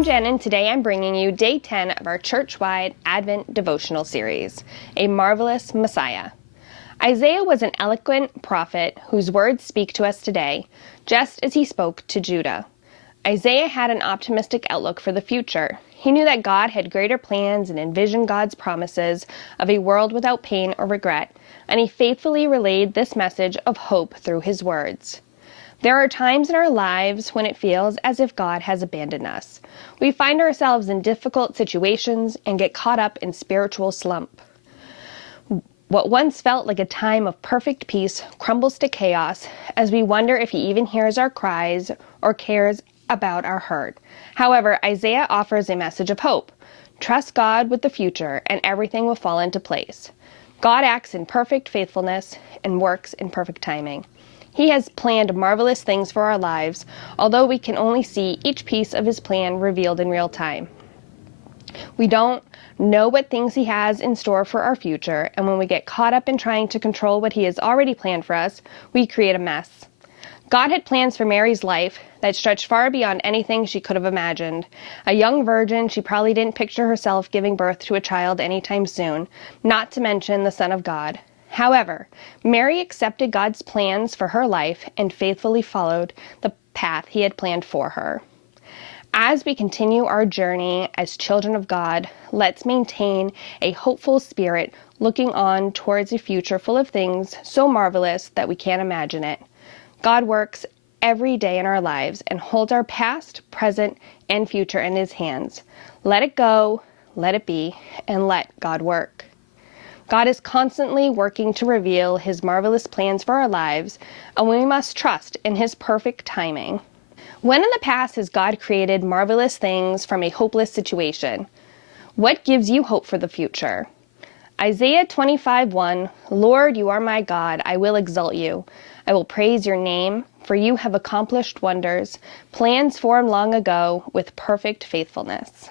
I'm Jen, and today I'm bringing you day 10 of our church-wide Advent devotional series, A Marvelous Messiah. Isaiah was an eloquent prophet whose words speak to us today, just as he spoke to Judah. Isaiah had an optimistic outlook for the future. He knew that God had greater plans and envisioned God's promises of a world without pain or regret, and he faithfully relayed this message of hope through his words. There are times in our lives when it feels as if God has abandoned us. We find ourselves in difficult situations and get caught up in spiritual slump. What once felt like a time of perfect peace crumbles to chaos as we wonder if he even hears our cries or cares about our hurt. However, Isaiah offers a message of hope. Trust God with the future and everything will fall into place. God acts in perfect faithfulness and works in perfect timing. He has planned marvelous things for our lives, although we can only see each piece of his plan revealed in real time. We don't know what things he has in store for our future, and when we get caught up in trying to control what he has already planned for us, we create a mess. God had plans for Mary's life that stretched far beyond anything she could have imagined. A young virgin, she probably didn't picture herself giving birth to a child anytime soon, not to mention the Son of God. However, Mary accepted God's plans for her life and faithfully followed the path he had planned for her. As we continue our journey as children of God, let's maintain a hopeful spirit, looking on towards a future full of things so marvelous that we can't imagine it. God works every day in our lives and holds our past, present, and future in his hands. Let it go, let it be, and let God work. God is constantly working to reveal his marvelous plans for our lives, and we must trust in his perfect timing. When in the past has God created marvelous things from a hopeless situation? What gives you hope for the future? Isaiah 25:1, Lord, you are my God, I will exalt you. I will praise your name, for you have accomplished wonders, plans formed long ago with perfect faithfulness.